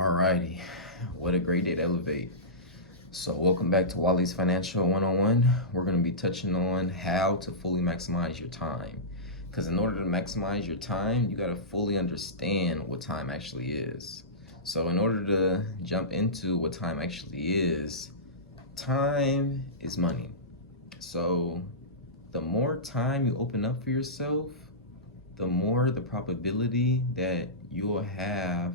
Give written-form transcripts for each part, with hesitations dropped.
Alrighty, what a great day to elevate. So, welcome back to Wali's Financial 101. We're going to be touching on how to fully maximize your time. Because in order to maximize your time, you got to fully understand what time actually is. So, in order to jump into what time actually is, time is money. So, the more time you open up for yourself, the more the probability that you'll have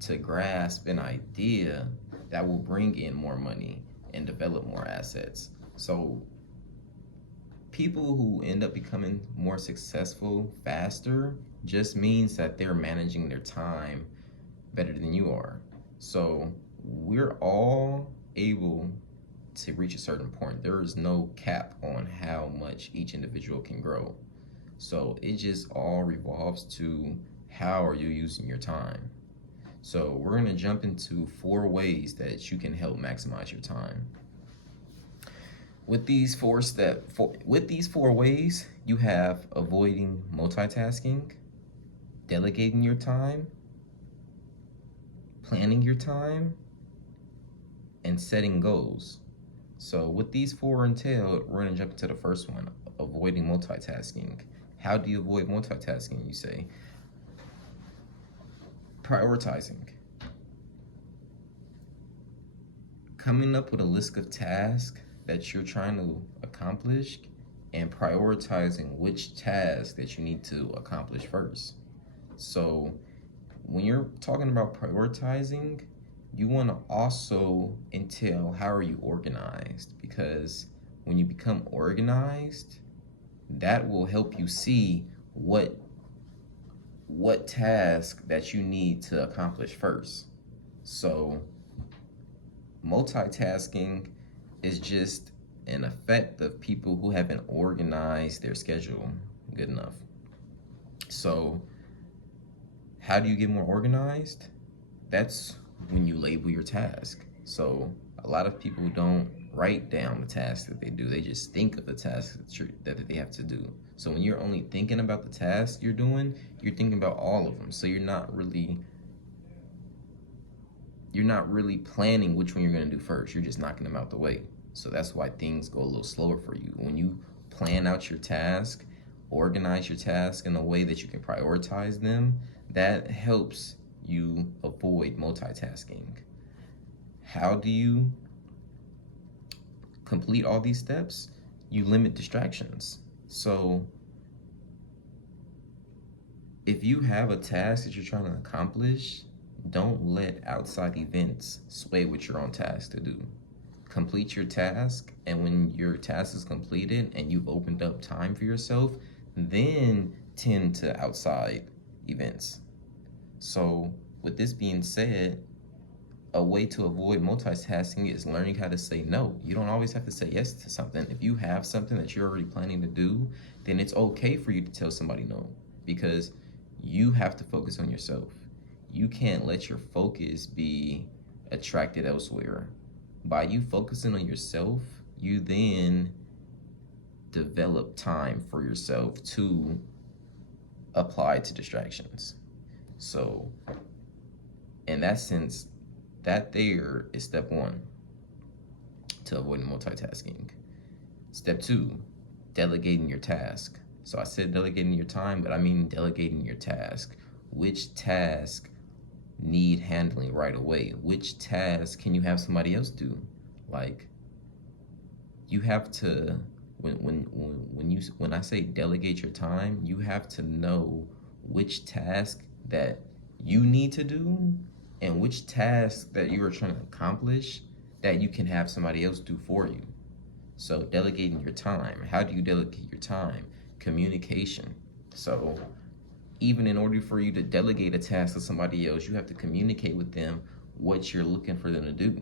to grasp an idea that will bring in more money and develop more assets. So people who end up becoming more successful faster just means that they're managing their time better than you are. So we're all able to reach a certain point. There is no cap on how much each individual can grow. So it just all revolves to how are you using your time. So we're going to jump into 4 ways that you can help maximize your time. With these four ways, you have avoiding multitasking, delegating your time, planning your time, and setting goals. So what these 4 entail, we're going to jump into the first one, avoiding multitasking. How do you avoid multitasking, you say? Prioritizing. Coming up with a list of tasks that you're trying to accomplish and prioritizing which task that you need to accomplish first. So when you're talking about prioritizing, you want to also entail how are you organized, because when you become organized, that will help you see what task that you need to accomplish first. So multitasking is just an effect of people who haven't organized their schedule good enough. So how do you get more organized? That's when you label your task. So a lot of people don't write down the tasks that they do. They just think of the tasks that they have to do. So when you're only thinking about the tasks you're doing, you're thinking about all of them. So you're not really planning which one you're going to do first. You're just knocking them out the way. So that's why things go a little slower for you. When you plan out your task, organize your task in a way that you can prioritize them, that helps you avoid multitasking. How do you complete all these steps? You limit distractions. So if you have a task that you're trying to accomplish, don't let outside events sway what you're on task to do. Complete your task, and when your task is completed and you've opened up time for yourself, then tend to outside events. So with this being said, a way to avoid multitasking is learning how to say no. You don't always have to say yes to something. If you have something that you're already planning to do, then it's okay for you to tell somebody no, because you have to focus on yourself. You can't let your focus be attracted elsewhere. By you focusing on yourself, you then develop time for yourself to apply to distractions. So in that sense, that there is step 1 to avoiding multitasking. Step 2, delegating your task. So I said delegating your time, but I mean delegating your task. Which task need handling right away? Which task can you have somebody else do? Like, you have to, when I say delegate your time, you have to know which task that you need to do and which task that you are trying to accomplish that you can have somebody else do for you. So delegating your time. How do you delegate your time? Communication. So even in order for you to delegate a task to somebody else, you have to communicate with them what you're looking for them to do.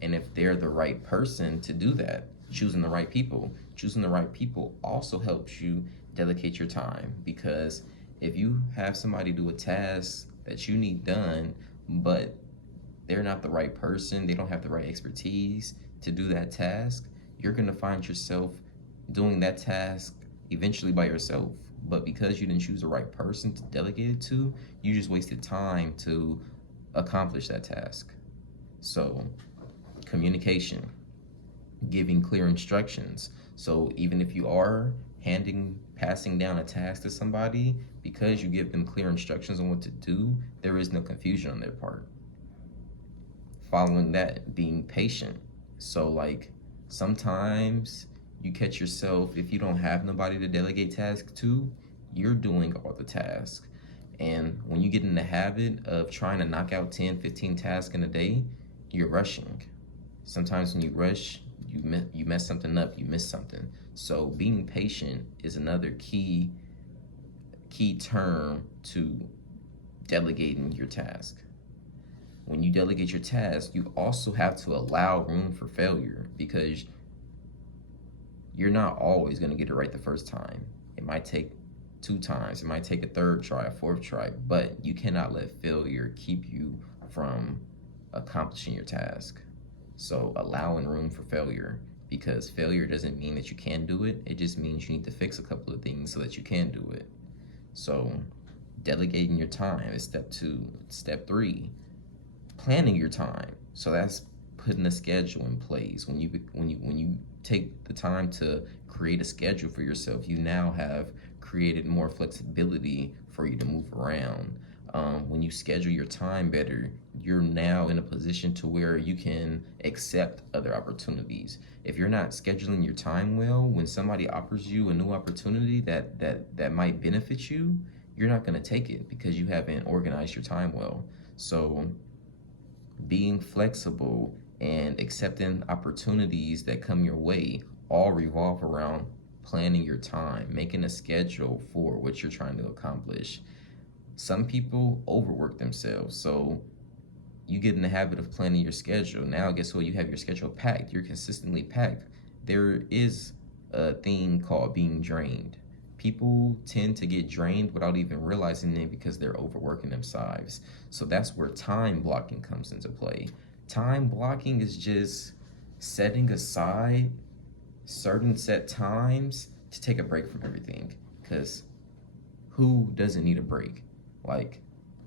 And if they're the right person to do that, choosing the right people. Choosing the right people also helps you delegate your time, because if you have somebody do a task that you need done, but they're not the right person, they don't have the right expertise to do that task, you're going to find yourself doing that task eventually by yourself. But because you didn't choose the right person to delegate it to, you just wasted time to accomplish that task. So, communication, giving clear instructions. So, even if you are passing down a task to somebody, because you give them clear instructions on what to do, there is no confusion on their part. Following that, being patient. So, like, sometimes you catch yourself, if you don't have nobody to delegate tasks to, you're doing all the tasks. And when you get in the habit of trying to knock out 10, 15 tasks in a day, you're rushing. Sometimes when you rush, you mess something up, you miss something. So being patient is another key term to delegating your task. When you delegate your task, you also have to allow room for failure, because you're not always going to get it right the first time. It might take 2 times, it might take a 3rd try, a 4th try, but you cannot let failure keep you from accomplishing your task. So allowing room for failure, because failure doesn't mean that you can't do it. It just means you need to fix a couple of things so that you can do it. So delegating your time is step 2. Step 3, planning your time. So that's putting a schedule in place. When you take the time to create a schedule for yourself, you now have created more flexibility for you to move around. When you schedule your time better, you're now in a position to where you can accept other opportunities. If you're not scheduling your time well, when somebody offers you a new opportunity that might benefit you, you're not going to take it because you haven't organized your time well. So being flexible and accepting opportunities that come your way all revolve around planning your time, making a schedule for what you're trying to accomplish. Some people overwork themselves, so you get in the habit of planning your schedule. Now, guess what? You have your schedule packed. You're consistently packed. There is a thing called being drained. People tend to get drained without even realizing it because they're overworking themselves. So that's where time blocking comes into play. Time blocking is just setting aside certain set times to take a break from everything. Because who doesn't need a break? Like,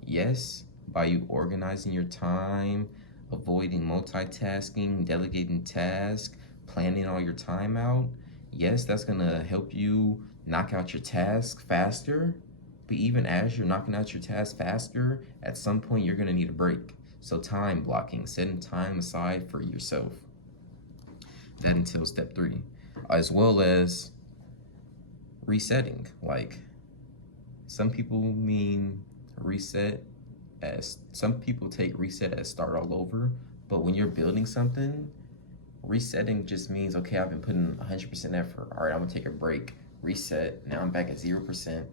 yes, by you organizing your time, avoiding multitasking, delegating tasks, planning all your time out, yes, that's gonna help you knock out your task faster. But even as you're knocking out your task faster, at some point you're gonna need a break. So time blocking, setting time aside for yourself. That entails step 3, as well as resetting. Like, some people take reset as start all over, but when you're building something, resetting just means, okay, I've been putting 100% effort. All right, I'm gonna take a break, reset. Now I'm back at 0%.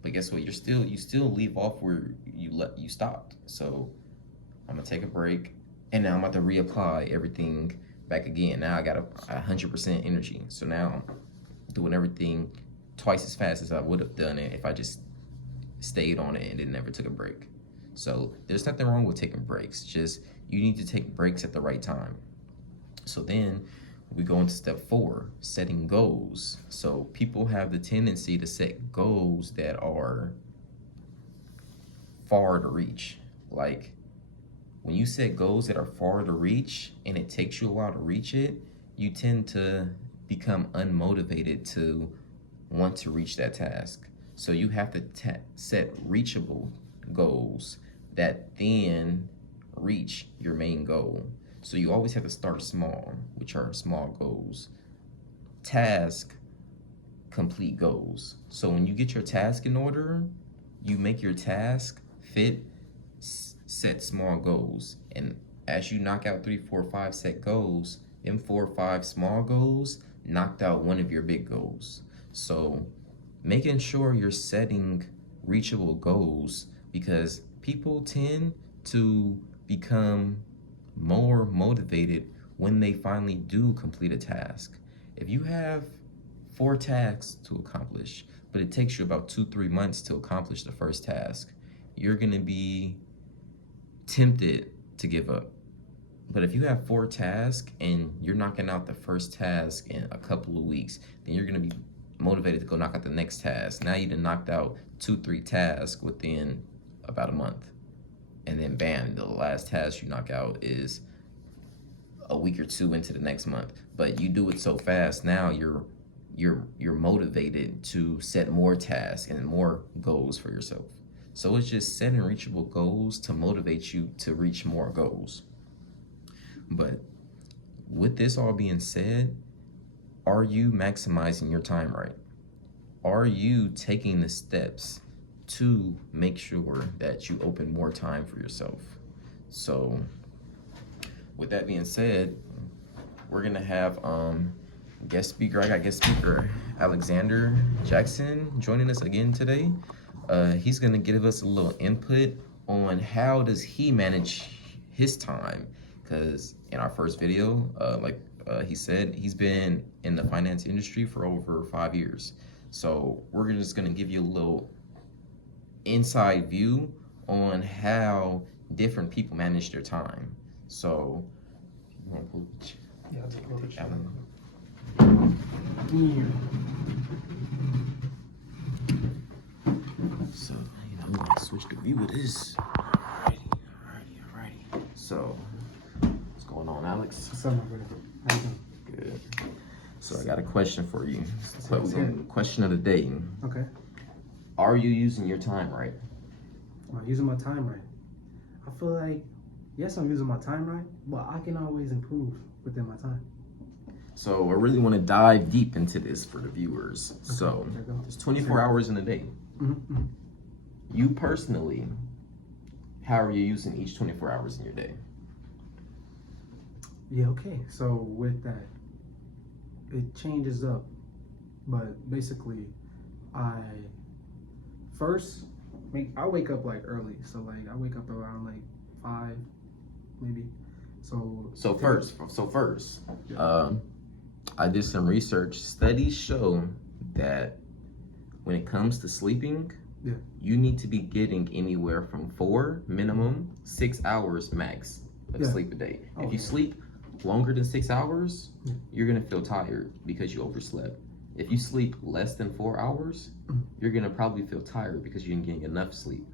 But guess what? You still leave off where you stopped. So I'm gonna take a break, and now I'm about to reapply everything back again. Now I got 100% energy. So now I'm doing everything twice as fast as I would have done it if I just stayed on it and then never took a break. So there's nothing wrong with taking breaks. Just you need to take breaks at the right time. So then we go into step 4, setting goals. So people have the tendency to set goals that are far to reach. Like, when you set goals that are far to reach and it takes you a while to reach it, you tend to become unmotivated to want to reach that task. So you have to set reachable goals that then reach your main goal. So you always have to start small, which are small goals. Task complete goals. So when you get your task in order, you make your task fit, set small goals. And as you knock out 3, 4, 5 set goals, in 4 or 5 small goals knocked out one of your big goals. So making sure you're setting reachable goals, because people tend to become more motivated when they finally do complete a task. If you have 4 tasks to accomplish, but it takes you about 2-3 months to accomplish the first task, you're gonna be tempted to give up. But if you have 4 tasks and you're knocking out the first task in a couple of weeks, then you're gonna be motivated to go knock out the next task. Now you've knocked out 2-3 tasks within about a month. and then bam, the last task you knock out is a week or two into the next month. But you do it so fast now, you're motivated to set more tasks and more goals for yourself. So it's just setting reachable goals to motivate you to reach more goals. But with this all being said, are you maximizing your time right? Are you taking the steps to make sure that you open more time for yourself? So with that being said, we're gonna have guest speaker. I got guest speaker Alexander Jackson joining us again today. He's gonna give us a little input on how does he manage his time, because in our first video, he said, he's been in the finance industry for over 5 years. So we're just gonna give you a little inside view on how different people manage their time. So you want to pull the chair? Yeah, I'll take a little chair. So, we're gonna switch the view of this. Alrighty. So, what's going on, Alex? What's up, my brother? How you doing? Good. So I got a question for you. Good. Question of the day. Okay. Are you using your time right? Am I using my time right? I feel like, yes, I'm using my time right, but I can always improve within my time. So I really want to dive deep into this for the viewers. Okay, So there you go. there's 24 hours in a day. Mm-hmm. You personally, how are you using each 24 hours in your day? Yeah, okay. So with that, it changes up. But basically, I wake up like early. So like I wake up around like 5, maybe. So first, yeah. I did some research. Studies show that when it comes to sleeping, Yeah. you need to be getting anywhere from 4 minimum, 6 hours max of Yeah. sleep a day. Oh, If you yeah. sleep longer than 6 hours, Yeah. you're gonna feel tired because you overslept. If you sleep less than 4 hours, Mhm. you're gonna probably feel tired because you didn't get enough sleep.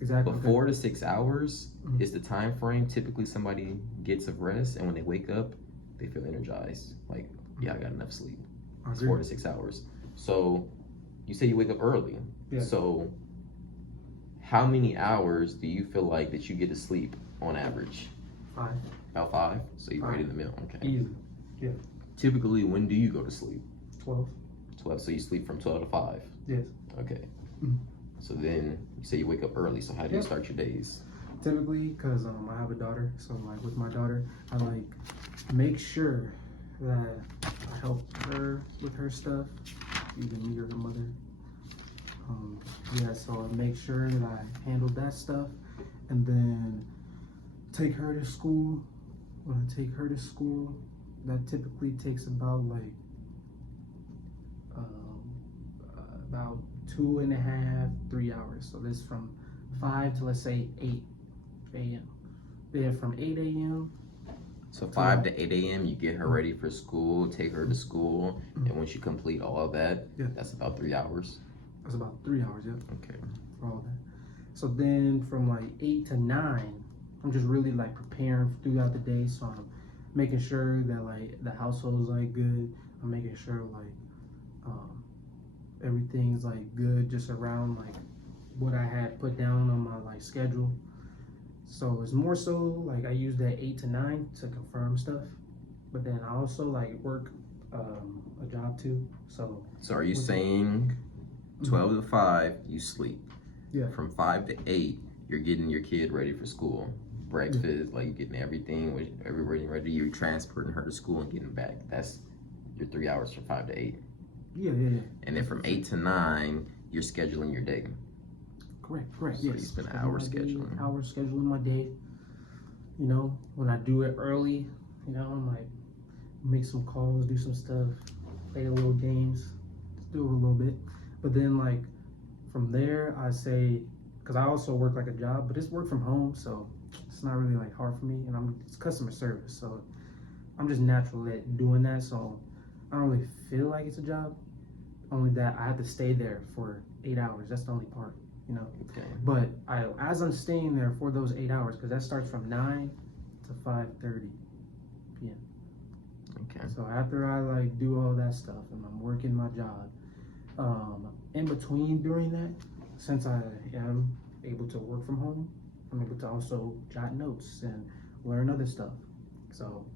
Exactly. But 4 to 6 hours Mhm. is the time frame typically somebody gets of rest, and when they wake up, they feel energized. Like, yeah, I got enough sleep. I It's agree. 4 to 6 hours. So you say you wake up early. Yeah. So how many hours do you feel like that you get to sleep on average? 5. About 5? So you're right 5. in the middle. Okay. Easy. Yeah. Typically, when do you go to sleep? 12. 12. So you sleep from 12 to 5. Yes. Okay. Mhm. So then you say you wake up early. So how do you Yeah. start your days? Typically, because I have a daughter, so like with my daughter, I like make sure that I help her with her stuff, either me or her mother. Yeah, so I make sure that I handle that stuff, and then take her to school. When I take her to school, that typically takes about like about 2.5, 3 hours. So this from 5 to, let's say, 8 a.m. Then from 8 a.m. So 5 to 8 a.m. you get her ready for school, take her to school, and once you complete all of that, Yeah. that's about 3 hours. That's about 3 hours, yeah, Okay. for all that. So then from like 8 to 9, I'm just really like preparing throughout the day. So I'm making sure that like the household's like good. I'm making sure like everything's like good just around like what I had put down on my like schedule. So it's more so like I use that 8 to 9 to confirm stuff, but then I also like work a job too. So are you saying 12 to 5 you sleep? Yeah. From 5 to 8 you're getting your kid ready for school, breakfast, like you're getting everything, everybody ready, you're transporting her to school and getting back. That's your 3 hours from 5 to 8. Yeah. And then from 8 to 9 you're scheduling your day. Correct. So Yes. you spend an Scheduling hour my day, scheduling. hour scheduling my day. You know, when I do it early, you know, I'm like make some calls, do some stuff, play a little games, do it a little bit. But then like from there, I say, because I also work like a job, but it's work from home, so it's not really like hard for me. And it's customer service, so I'm just natural at doing that. So I don't really feel like it's a job. Only that I have to stay there for 8 hours. That's the only part. you know. Okay. But as I'm staying there for those 8 hours, because that starts from 9 to 5:30 p.m. Okay. So after I like do all that stuff and I'm working my job, in between during that, since I am able to work from home, I'm able to also jot notes and learn other stuff. So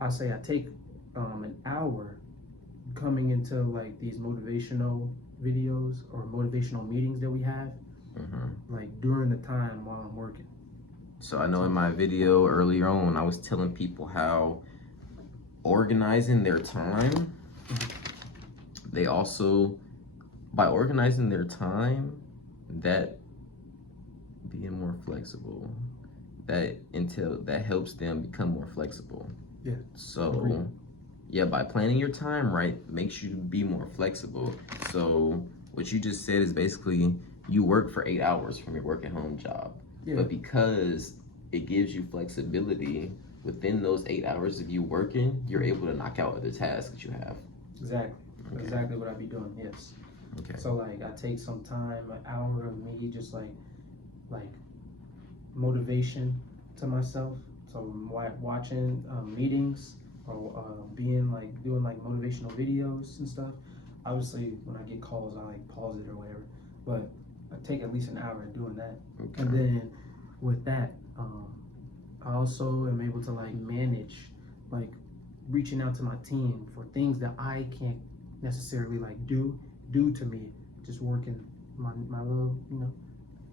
I say I take an hour coming into like these motivational videos or motivational meetings that we have, like during the time while I'm working. So I know in my video earlier on, I was telling people how organizing their time, they also, by organizing their time, that being more flexible, that helps them become more flexible. Yeah. So Agreed. yeah, by planning your time right makes you be more flexible. So what you just said is basically you work for 8 hours from your work at home job. Yeah. But because it gives you flexibility within those 8 hours of you working, you're able to knock out other tasks that you have. Exactly. Okay. Exactly what I be doing. Yes. Okay. So like I take some time, an hour of me just like motivation to myself. So I'm watching meetings or being like doing like motivational videos and stuff. Obviously, when I get calls, I like pause it or whatever. But I take at least an hour doing that, Okay. and then with that, I also am able to like manage like reaching out to my team for things that I can't necessarily like do to me, just working my little, you know,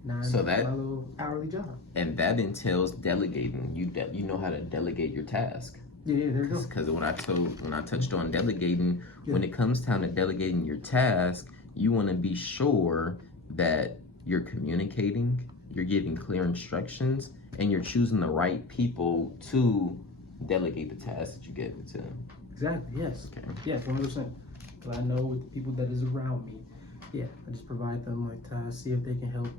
my little hourly job. And that entails delegating. You know how to delegate your task. Yeah, there you go. Because when I touched on delegating, when it comes down to delegating your task, you want to be sure that you're communicating, you're giving clear instructions, and you're choosing the right people to delegate the task that you gave it to. Exactly. Yes. Okay. Yes, 100%. But I know with the people that is around me, yeah, I just provide them like tasks, see if they can help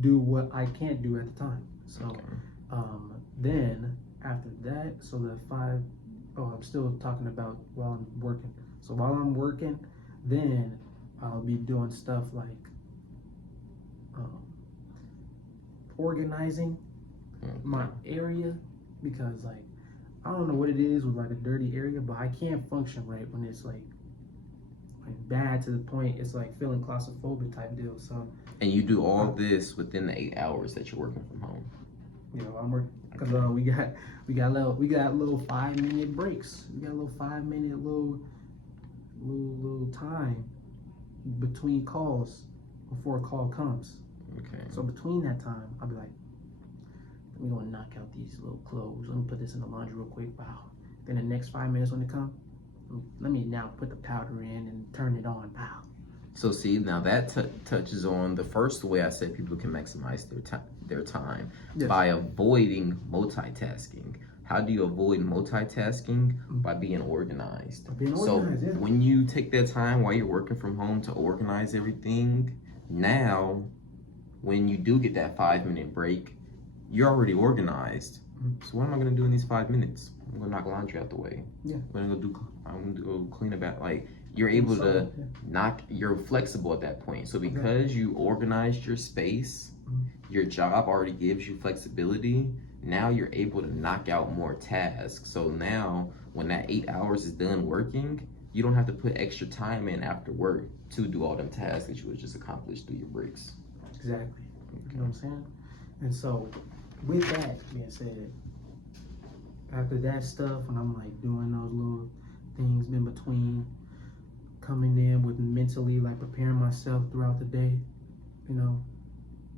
do what I can't do at the time. So, then after that, so the I'm still talking about while I'm working. So while I'm working, then I'll be doing stuff like organizing my area, because like I don't know what it is with like a dirty area, but I can't function right when it's like bad to the point it's like feeling claustrophobic type deal. So and you do all this within the 8 hours that you're working from home. You know, I'm working because we got little 5-minute breaks. We got a little 5-minute little time between calls before a call comes. Okay. So between that time, I'll be like, let me go and knock out these little clothes. Let me put this in the laundry real quick. Wow. Then the next 5 minutes when they come, let me now put the powder in and turn it on. Wow. So see, now that touches on the first way I said people can maximize their time by avoiding multitasking. How do you avoid multitasking? By being organized. When you take that time while you're working from home to organize everything, now when you do get that 5-minute break, you're already organized. So what am I gonna do in these 5 minutes? I'm gonna knock laundry out the way. Yeah. I'm gonna go clean about, like, you're able to you're flexible at that point. So because you organized your space, your job already gives you flexibility. Now you're able to knock out more tasks. So now when that 8 hours is done working, you don't have to put extra time in after work to do all them tasks that you would just accomplish through your breaks. Exactly. You know what I'm saying? And so with that being said, after that stuff, when I'm like doing those little things in between, coming in with mentally like preparing myself throughout the day, you know,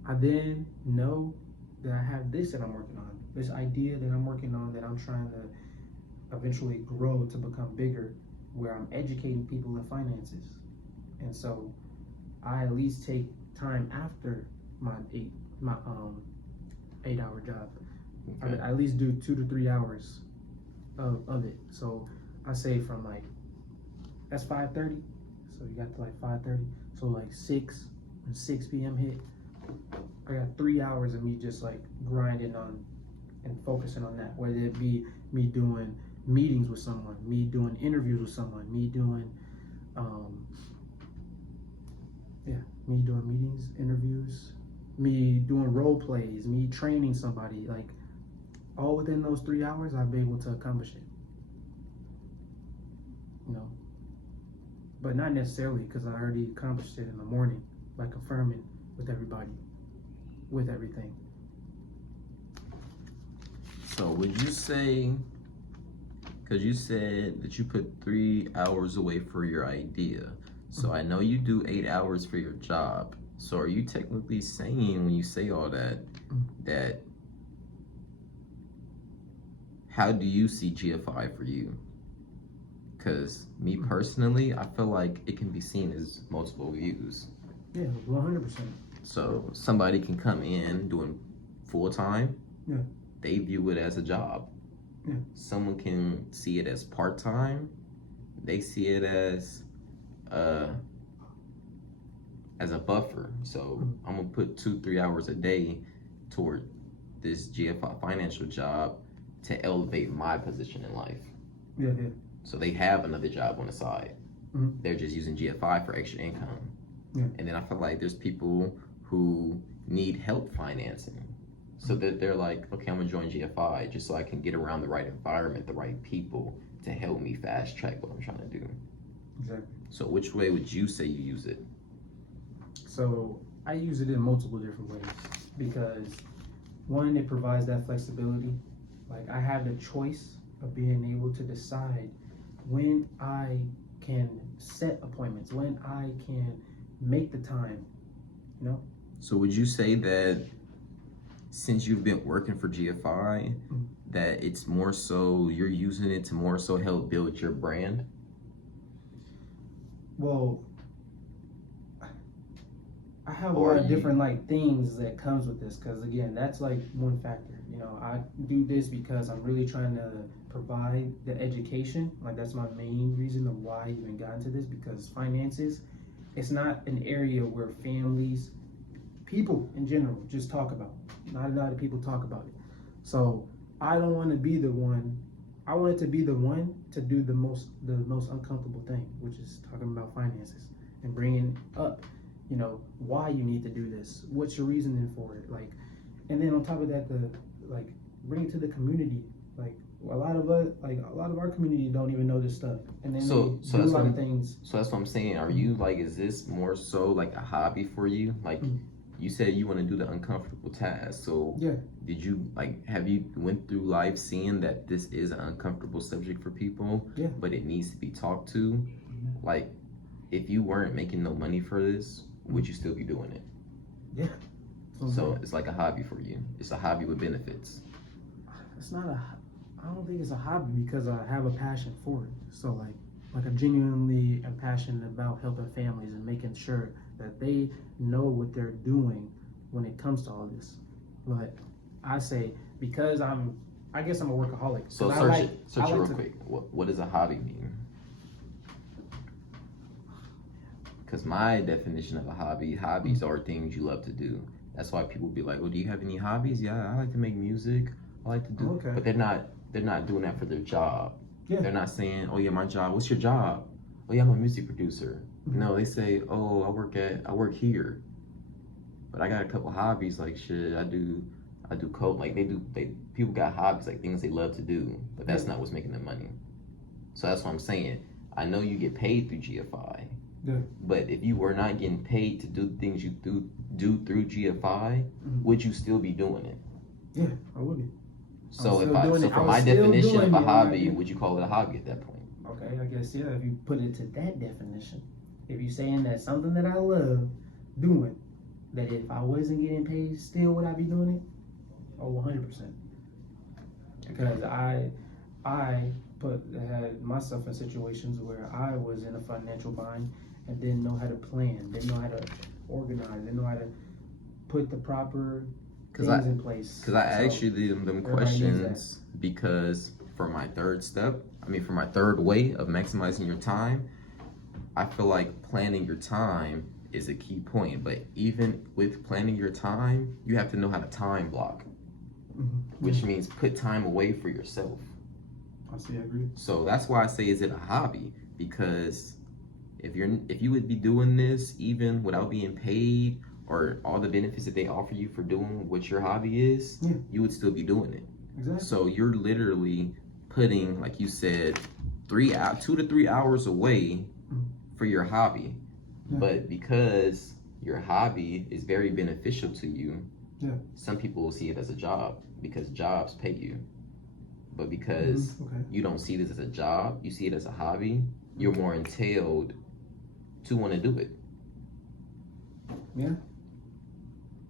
I then know that I have this that I'm working on, this idea that I'm working on, that I'm trying to eventually grow to become bigger, where I'm educating people in finances. And so I at least take time after my 8-hour job. I at least do 2 to 3 hours of it. So I say from like, that's 5:30. So you got to like 5:30. So like 6 p.m. hit, I got 3 hours of me just like grinding on and focusing on that. Whether it be me doing meetings with someone, me doing interviews with someone, me doing me doing meetings, interviews, me doing role plays, me training somebody, like all within those 3 hours, I've been able to accomplish it. You know, but not necessarily because I already accomplished it in the morning by confirming with everybody, with everything. So would you say, because you said that you put 3 hours away for your idea. So I know you do 8 hours for your job. So are you technically saying when you say all that, that how do you see GFI for you? Because me personally, I feel like it can be seen as multiple views. Yeah, 100%. So somebody can come in doing full time. Yeah. They view it as a job. Yeah. Someone can see it as part time. They see it as a buffer. So I'm gonna put 2-3 hours a day toward this GFI financial job to elevate my position in life. Yeah, yeah. So they have another job on the side. Mm-hmm. They're just using GFI for extra income. Yeah. And then I feel like there's people who need help financing. So that they're like, okay, I'm gonna join GFI just so I can get around the right environment, the right people to help me fast track what I'm trying to do. Exactly. So which way would you say you use it? So I use it in multiple different ways because one, it provides that flexibility. Like I have the choice of being able to decide when I can set appointments, when I can make the time, you know? So would you say that since you've been working for GFI, that it's more so you're using it to more so help build your brand? Well, I have a lot of different like things that comes with this because again, that's like one factor. You know, I do this because I'm really trying to provide the education. Like that's my main reason of why I even got into this because finances, it's not an area where families, people in general, just talk about. Not a lot of people talk about it. So I don't want to be the one. I want it to be the one to do the most uncomfortable thing, which is talking about finances and bringing up, you know, why you need to do this. What's your reasoning for it? Like, and then on top of that, bring it to the community. Like a lot of our community don't even know this stuff, and then so they do a lot of things. So that's what I'm saying. Are you like, is this more so like a hobby for you? Like you said you want to do the uncomfortable task. So yeah, did you have you went through life seeing that this is an uncomfortable subject for people? Yeah. But it needs to be talked to. Like, if you weren't making no money for this, would you still be doing it? Yeah. So it's like a hobby for you. It's a hobby with benefits. It's not I don't think it's a hobby because I have a passion for it. So like I genuinely am passionate about helping families and making sure that they know what they're doing when it comes to all this. But I say because I guess I'm a workaholic. So search it real quick. What does a hobby mean? Because my definition of a hobbies are things you love to do. That's why people be like, "Oh, do you have any hobbies?" Yeah, I like to make music. I like to do. Okay. But they're not doing that for their job. Yeah. They're not saying, "Oh yeah, my job. What's your job?" "Oh yeah, I'm a music producer." No, they say, "Oh, I work here." But I got a couple hobbies like shit. I do code. Like people got hobbies like things they love to do, but that's not what's making them money. So that's what I'm saying. I know you get paid through GFI. Yeah. But if you were not getting paid to do things you do through GFI, would you still be doing it? Yeah, I would be. So for my definition of a hobby, would you call it a hobby at that point? Okay, I guess yeah. If you put it to that definition, if you're saying that something that I love doing, that if I wasn't getting paid, still would I be doing it? Oh, 100%. Because I had myself in situations where I was in a financial bind and didn't know how to plan, didn't know how to organize, didn't know how to put the proper things in place. Because I asked you them questions because for my third way of maximizing your time, I feel like planning your time is a key point. But even with planning your time, you have to know how to time block, which means put time away for yourself. I agree. So that's why I say, is it a hobby? Because if you would be doing this even without being paid or all the benefits that they offer you for doing what your hobby is, Yeah. you would still be doing it. Exactly. So you're literally putting, like you said, 2 to 3 hours away for your hobby. Yeah. But because your hobby is very beneficial to you, yeah, some people will see it as a job because jobs pay you. But because you don't see this as a job, you see it as a hobby, you're more entailed to want to do it. Yeah,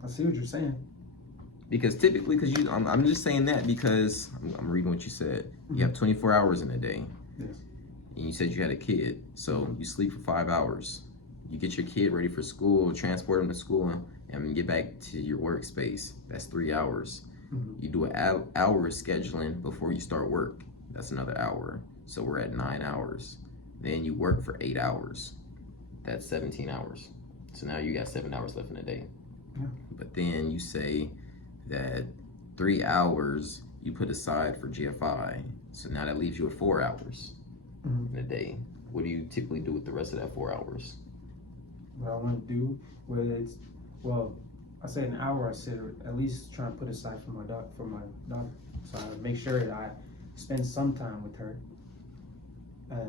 I see what you're saying. Because typically, I'm just saying that because I'm reading what you said. You have 24 hours in a day. Yes. And you said you had a kid, so you sleep for 5 hours. You get your kid ready for school, transport him to school, and get back to your workspace. That's 3 hours. You do an hour scheduling before you start work. That's another hour. So we're at 9 hours. Then you work for 8 hours. That's 17 hours. So now you got 7 hours left in the day. Yeah. But then you say that 3 hours you put aside for GFI. So now that leaves you with 4 hours in a day. What do you typically do with the rest of that 4 hours? What I want to do, whether it's, well, I say an hour, I said at least try and put aside for my dog, so I make sure that I spend some time with her.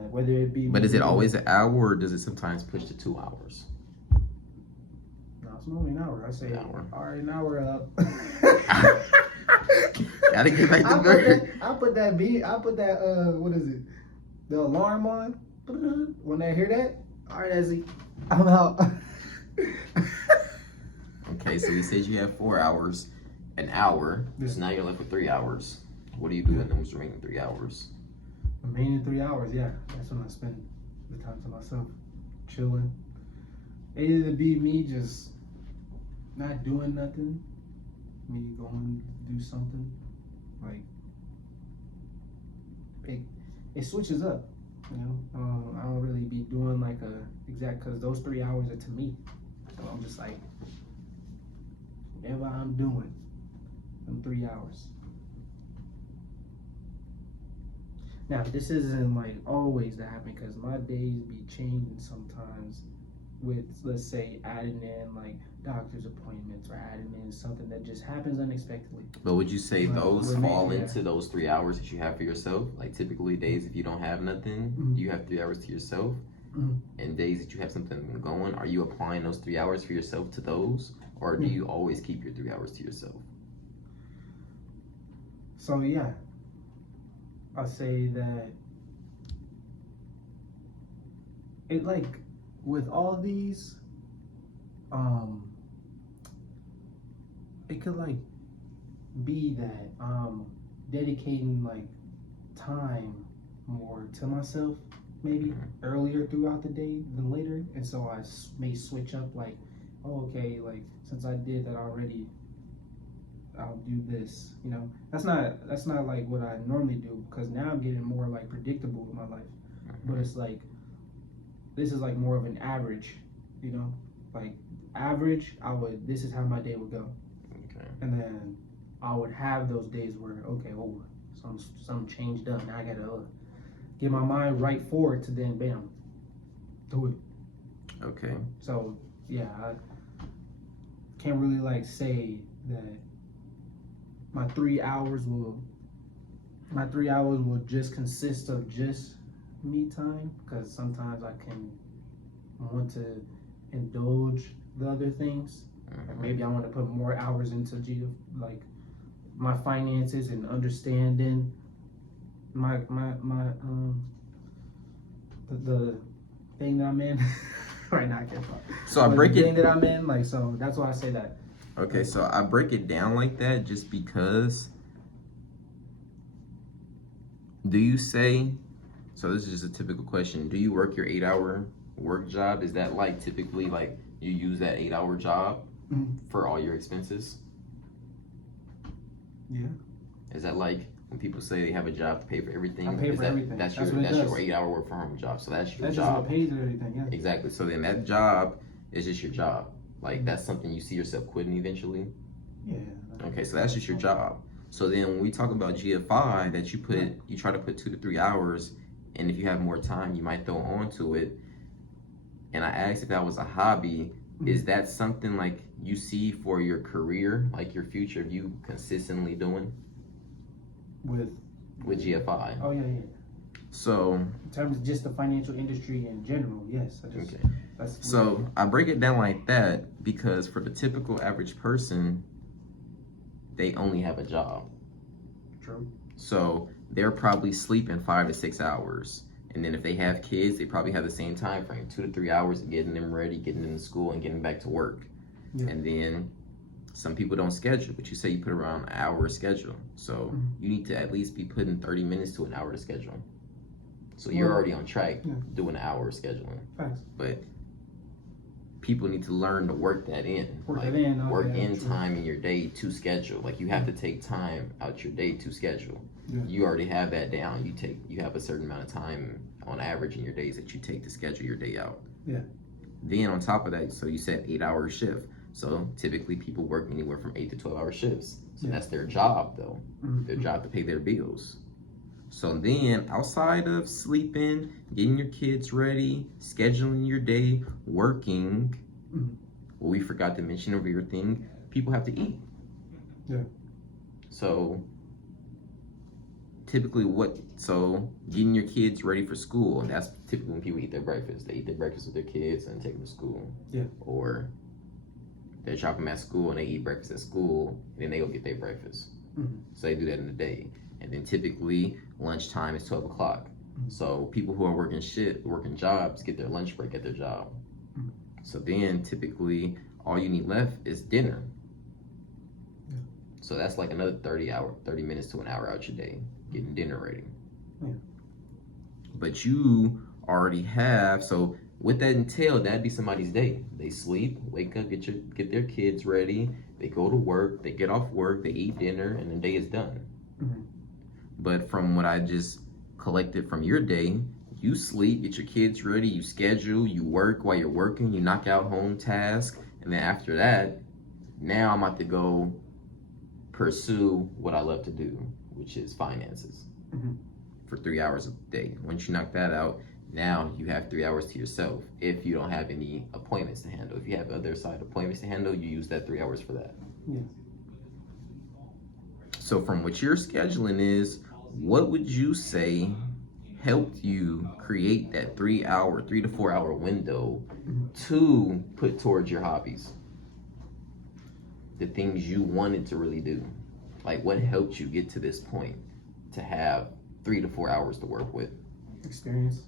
Whether it be. But is it always an hour, or does it sometimes push to 2 hours? No, it's only an hour. I say, hour. All right, an hour up. Gotta get back to work. I put that beat. I put that what is it? The alarm on. When I hear that, all right, Ezzy, I'm out. Okay, so you said you have 4 hours, an hour. So now you're left with 3 hours. What do you do in those remaining 3 hours? Remaining 3 hours, yeah. That's when I spend the time to myself, chilling. Either be me just not doing nothing, me going to do something. Like it switches up, you know. I don't really be doing like a exact, because those 3 hours are to me. So I'm just like, whatever I'm doing, in 3 hours. Now, this isn't like always that happen, because my days be changing sometimes with, let's say, adding in like doctor's appointments or adding in something that just happens unexpectedly. But would you say Like, those fall into those 3 hours that you have for yourself? Like typically days if you don't have nothing, you have 3 hours to yourself. And days that you have something going, are you applying those 3 hours for yourself to those? Or do you always keep your 3 hours to yourself? So yeah, I say that it, like, with all these, it could like be that dedicating like time more to myself, maybe earlier throughout the day than later, and so I may switch up, like, oh, okay, like since I did that already, I'll do this. You know, that's not like what I normally do, because now I'm getting more like predictable with my life. But it's like, this is like more of an average, you know, like average. This is how my day would go. Okay. And then I would have those days where, okay, oh, some changed up. Now I gotta get my mind right for it to then bam, do it. Okay. So yeah, I can't really like say that my 3 hours will just consist of just me time, because sometimes I can want to indulge the other things. Like maybe I want to put more hours into like my finances and understanding my the thing that I'm in right now. I can't talk. So I break the it. thing that I'm in, like, so that's why I say that. Okay, so I break it down like that just because. Do you say? So this is just a typical question. Do you work your 8-hour work job? Is that like typically like you use that 8-hour job for all your expenses? Yeah. Is that like when people say they have a job to pay for everything? I pay for everything. That's what your it does. 8-hour work from home job. So that's your That's job. just what pays everything. Yeah. Exactly. So then that job is just your job. Like that's something you see yourself quitting eventually. Yeah. Okay, so that's just your job. So then when we talk about GFI, that you try to put 2 to 3 hours, and if you have more time, you might throw on to it. and I asked if that was a hobby. Is that something like you see for your career, like your future, you consistently doing with GFI? Oh yeah. So in terms of just the financial industry in general, yes. Okay. So I break it down like that because for the typical average person, they only have a job. True. So they're probably sleeping 5 to 6 hours. And then if they have kids, they probably have the same time frame, 2 to 3 hours of getting them ready, getting them to school, and getting back to work. Yeah. And then some people don't schedule, but you say you put around an hour schedule. So you need to at least be putting 30 minutes to an hour to schedule. So you're already on track doing an hour scheduling. Thanks. But people need to learn to work that in. Work in time in your day to schedule. Like you have to take time out your day to schedule. Yeah. You already have that down. You have a certain amount of time on average in your days that you take to schedule your day out. Yeah. Then on top of that, so you said 8-hour shift. So typically people work anywhere from 8 to 12-hour shifts. So that's their job though. Their job to pay their bills. So then outside of sleeping, getting your kids ready, scheduling your day, working, what we forgot to mention over your thing, people have to eat. Yeah. So typically getting your kids ready for school, and that's typically when people eat their breakfast. They eat their breakfast with their kids and take them to school. Yeah. Or they drop them at school and they eat breakfast at school, and then they go get their breakfast. So they do that in the day. And then typically lunchtime is 12 o'clock. So people who are working jobs get their lunch break at their job. So then typically all you need left is dinner. Yeah. So that's like another 30 minutes to an hour out your day, getting dinner ready. Yeah. But you already have, so what that entailed, that'd be somebody's day. They sleep, wake up, get their kids ready, they go to work, they get off work, they eat dinner, and the day is done. But from what I just collected from your day, you sleep, get your kids ready, you schedule, you work while you're working, you knock out home tasks, and then after that, now I'm about to go pursue what I love to do, which is finances for 3 hours a day. Once you knock that out, now you have 3 hours to yourself. If you don't have any appointments to handle, if you have other side appointments to handle, you use that 3 hours for that. Yeah. So from what you're scheduling is, what would you say helped you create that 3 to 4 hour window to put towards your hobbies? The things you wanted to really do. Like what helped you get to this point to have 3 to 4 hours to work with? Experience.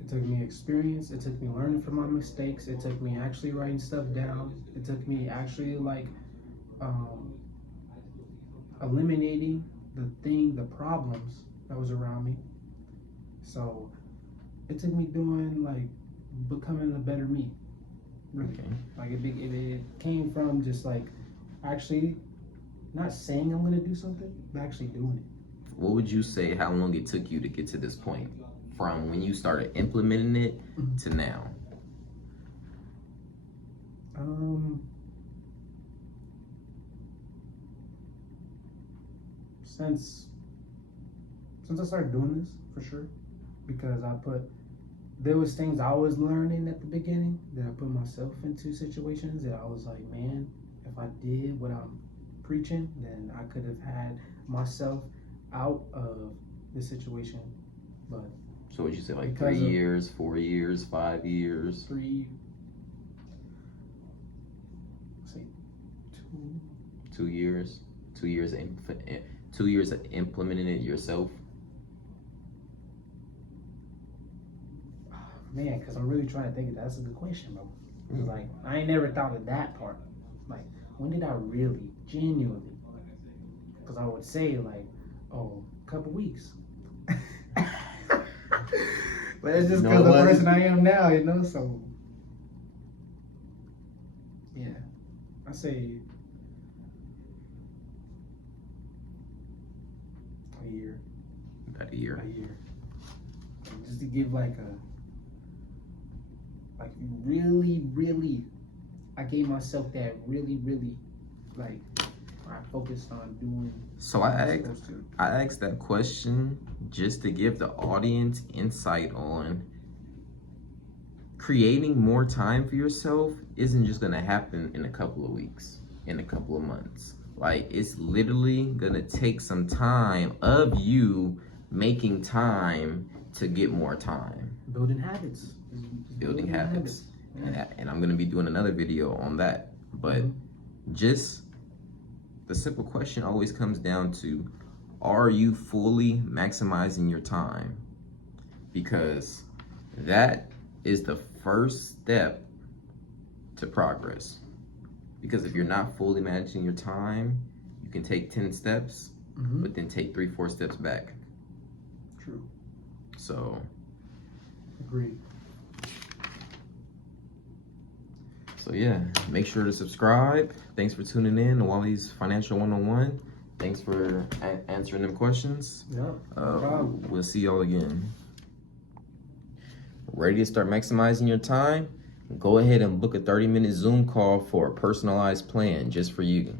It took me experience. It took me learning from my mistakes. It took me actually writing stuff down. It took me actually eliminating the problems that was around me. So it took me becoming a better me. Really. Okay. Like it came from just actually not saying I'm gonna do something, but actually doing it. What would you say how long it took you to get to this point? From when you started implementing it to now? Since I started doing this, for sure, because there was things I was learning at the beginning that I put myself into situations that I was like, man, if I did what I'm preaching, then I could have had myself out of this situation. But so would you say 3 years, 4 years, 5 years? 2 years. 2 years. 2 years of implementing it yourself. Man, because I'm really trying to think of that. That's a good question, bro. I ain't never thought of that part. When did I really, genuinely? Because I would say a couple weeks. But it's just because the person I am now, so yeah. I say a year. About a year. Just to give really, I gave myself that really, I focused on doing. So I asked that question just to give the audience insight on creating more time for yourself isn't just gonna happen in a couple of weeks, in a couple of months. Like, it's literally gonna take some time of you making time to get more time. Building habits. Building habits. And I'm gonna be doing another video on that. But just the simple question always comes down to, are you fully maximizing your time? Because that is the first step to progress. Because if you're not fully managing your time, you can take 10 steps, but then take 3-4 steps back. True. So, agreed. So yeah, make sure to subscribe. Thanks for tuning in to Wali's Financial 101. Thanks for answering them questions. Yeah. We'll see y'all again. Ready to start maximizing your time? Go ahead and book a 30-minute Zoom call for a personalized plan just for you.